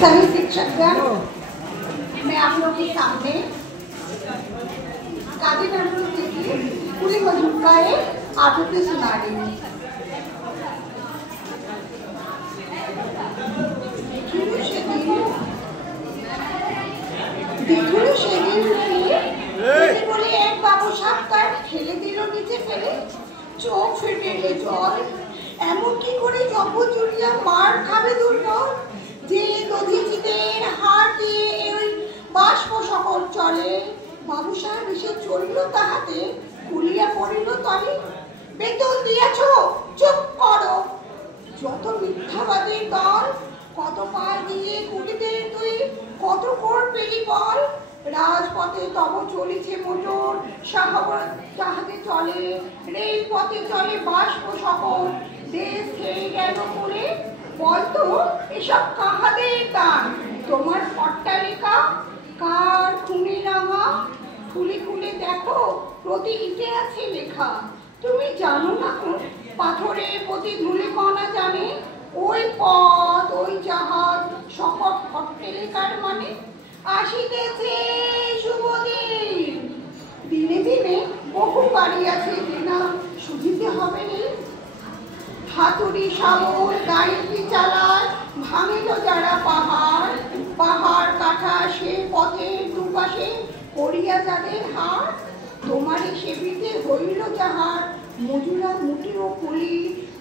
सभी शिक्षकगण, मैं आप लोगों के सामने काजी नजरुल की पूरी मजमून का एक आवृत्ति सुना रही हूँ। দেখুন সেদিন বলে এক বাবু সাপ তার ফেলে দিল নিচে ফেলে, চোখ ফেটে জল, এমন কি করে জবজুরিয়া মার খাবে দুর্বল, যে দধিচিতের হাড় দিয়ে ওই বাষ্প সকল চলে। বাবু সাহেব এসে চলল তাহাতে, খুলিয়া পড়িল তলে, বেতন দিয়াছ চুপ করো, যত মিথ্যাবাদের দল, কত পায় দিয়ে কুলিদের তুই কত করবি বল। রাজপথে তব চলিছে মোটর, সাহাবত তাহাতে চলে, রেল পথে চলে বাষ্প সকল, দেশ ছেড়ে গেল করে, বলতো এসব কাহাদের দান, তোমার অট্টালিকা কার খুনি রাঙা, খুলে খুলে দেখো প্রতি ইটে আছে লেখা। তুমি জানো না পাথরে প্রতি ধুলে কণা জানে, ওই পথ ওই জাহাজ সকল অট্টালিকার মানে। আসিতেছে শুভদিন, দিনে দিনে বহু বাড়ি আছে কিনা শুধিতে হবে নি। হাতুড়ি শাবল গাড়ি চালায়, ভাঙিল যারা পাহাড়, পাহাড় কাটা সে পথের দুপাশে পড়িয়া যাদের হাট। তোমারে সেবিতে হইল যাহার মজুরা মুটি ও কুলি,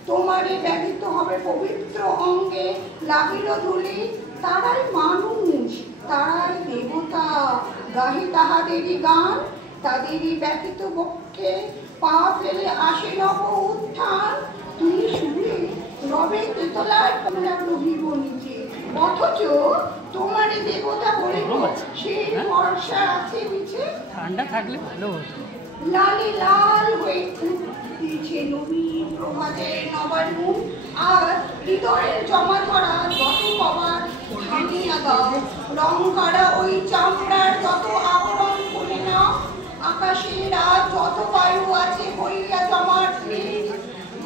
তোমারে ব্যথিত হবে পবিত্র অঙ্গে লাগিল ধুলি। তারাই মানুষ, তারাই দেবতা, গাহে তাহাদেরই গান, তাদেরই ব্যথিত বক্ষে পা ফেলে আসে নব উত্থান। তুমি শুনে রবে তেতলার তোমরা রহিব নিচে, অথচ তোমারে দেবতা বলে সেই ভরসা আছে নিচে। ঠান্ডা থাকলে ভালো হতো। লালে লাল হয়ে দিয়েছে নবীন প্রভাতের নবায়ন, আর হৃদয়ের জমা ধরা যত কবার ভাঙিয়া দাও, রং করা ওই চামড়ার যত আবরণ খুলে নাও। আকাশের আর যত বায়ু আছে বইয়া জমাট,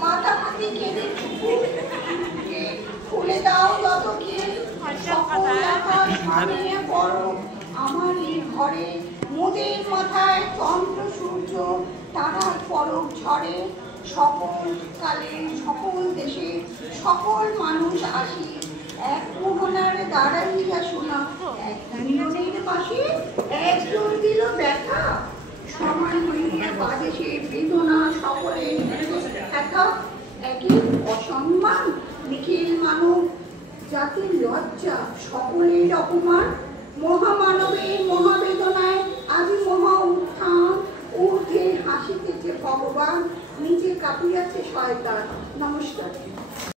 মাথাপাতি কেড়ে খুলে দাও যত কে, সকল আকাশ ভাঙিয়ে পড়ো আমার এই ঘরে। মোদের মাথায় চন্দ্র সূর্য তারার পরক ঝরে, সকল কালে সকল দেশে সকল মানুষ আসি, এক মোহনার দাঁড়াইয়া শোনা, এক মিলনের পাশে একজন দিল ব্যথা। সমান হইয়া বাজে সে বেদনা সকলে একা, একই অসম্মান নিখিল মানব জাতির লজ্জা সকলের অপমান। মহামানবের মহাবেদনায় আদি মহা উত্থান, ঊর্ধ্বে হাসিতেছে ভগবান, নিচে কাঁপিয়াছে শয়তান। নমস্কার।